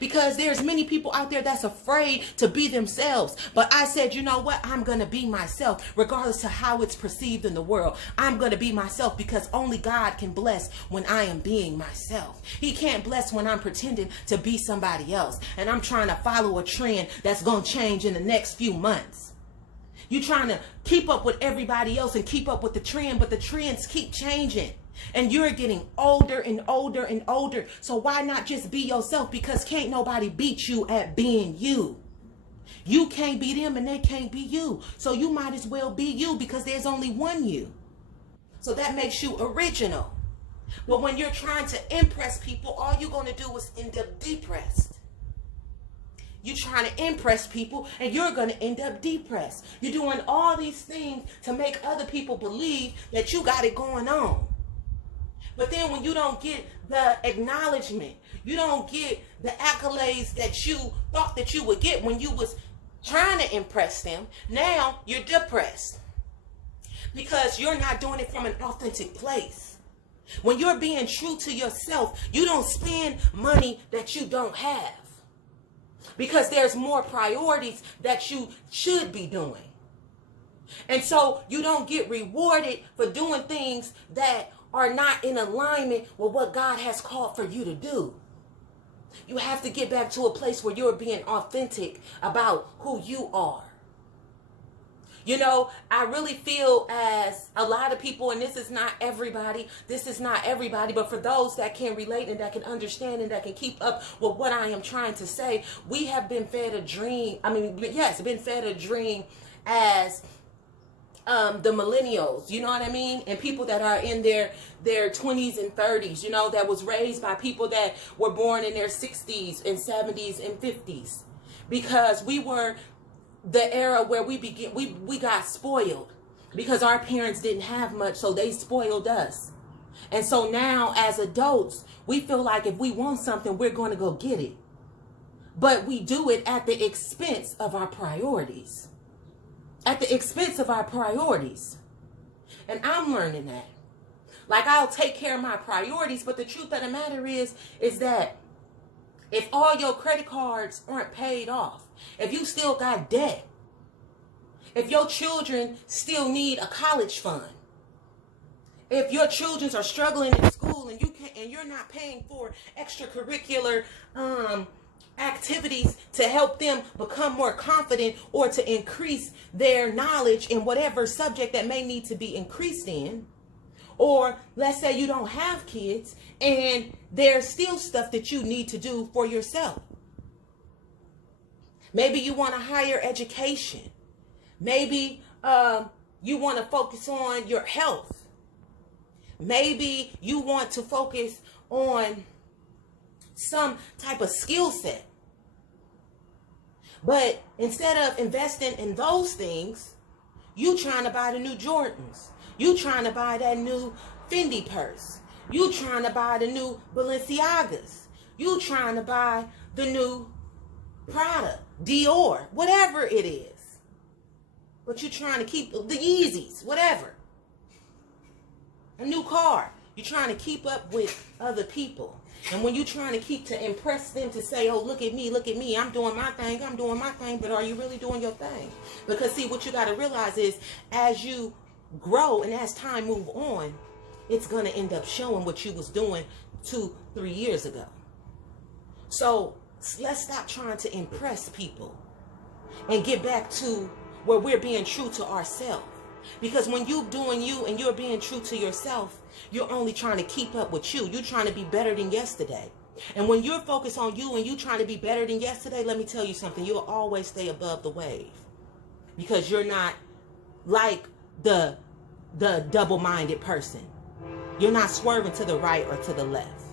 because there's many people out there that's afraid to be themselves. But I said, you know what? I'm going to be myself regardless of how it's perceived in the world. I'm going to be myself because only God can bless when I am being myself. He can't bless when I'm pretending to be somebody else and I'm trying to follow a trend that's going to change in the next few months. You're trying to keep up with everybody else and keep up with the trend, but the trends keep changing. And you're getting older and older and older. So why not just be yourself? Because can't nobody beat you at being you. You can't be them and they can't be you. So you might as well be you because there's only one you. So that makes you original. But when you're trying to impress people, all you're going to do is end up depressed. You're trying to impress people and you're going to end up depressed. You're doing all these things to make other people believe that you got it going on. But then when you don't get the acknowledgement, you don't get the accolades that you thought that you would get when you was trying to impress them, now you're depressed. Because you're not doing it from an authentic place. When you're being true to yourself, you don't spend money that you don't have. Because there's more priorities that you should be doing. And so you don't get rewarded for doing things that are not in alignment with what God has called for you to do. You have to get back to a place where you're being authentic about who you are. You know, I really feel as a lot of people, and this is not everybody, but for those that can relate and that can understand and that can keep up with what I am trying to say, we have been fed a dream. Been fed a dream as the millennials, you know what I mean? And people that are in their 20s and 30s, you know, that was raised by people that were born in their 60s and 70s and 50s. Because we were the era where we got spoiled because our parents didn't have much, so they spoiled us. And so now as adults, we feel like if we want something, we're going to go get it. But we do it at the expense of our priorities. At the expense of our priorities. And I'm learning that. Like, I'll take care of my priorities, but the truth of the matter is that if all your credit cards aren't paid off, if you still got debt, if your children still need a college fund, if your children are struggling in school and you're not paying for extracurricular activities to help them become more confident or to increase their knowledge in whatever subject that may need to be increased in, or let's say you don't have kids and there's still stuff that you need to do for yourself. Maybe you want a higher education. Maybe you want to focus on your health. Maybe you want to focus on some type of skill set. But instead of investing in those things, you trying to buy the new Jordans. You trying to buy that new Fendi purse. You trying to buy the new Balenciagas. You trying to buy the new Prada, Dior, whatever it is. But you trying to keep the Yeezys, whatever. A new car. You're trying to keep up with other people. And when you're trying to impress them to say, oh, look at me, I'm doing my thing, but are you really doing your thing? Because see, what you got to realize is as you grow and as time move on, it's going to end up showing what you was doing 2-3 years ago. So let's stop trying to impress people and get back to where we're being true to ourselves. Because when you're doing you and you're being true to yourself, you're only trying to keep up with you. You're trying to be better than yesterday. And when you're focused on you and you're trying to be better than yesterday, let me tell you something. You'll always stay above the wave. Because you're not like the double-minded person. You're not swerving to the right or to the left.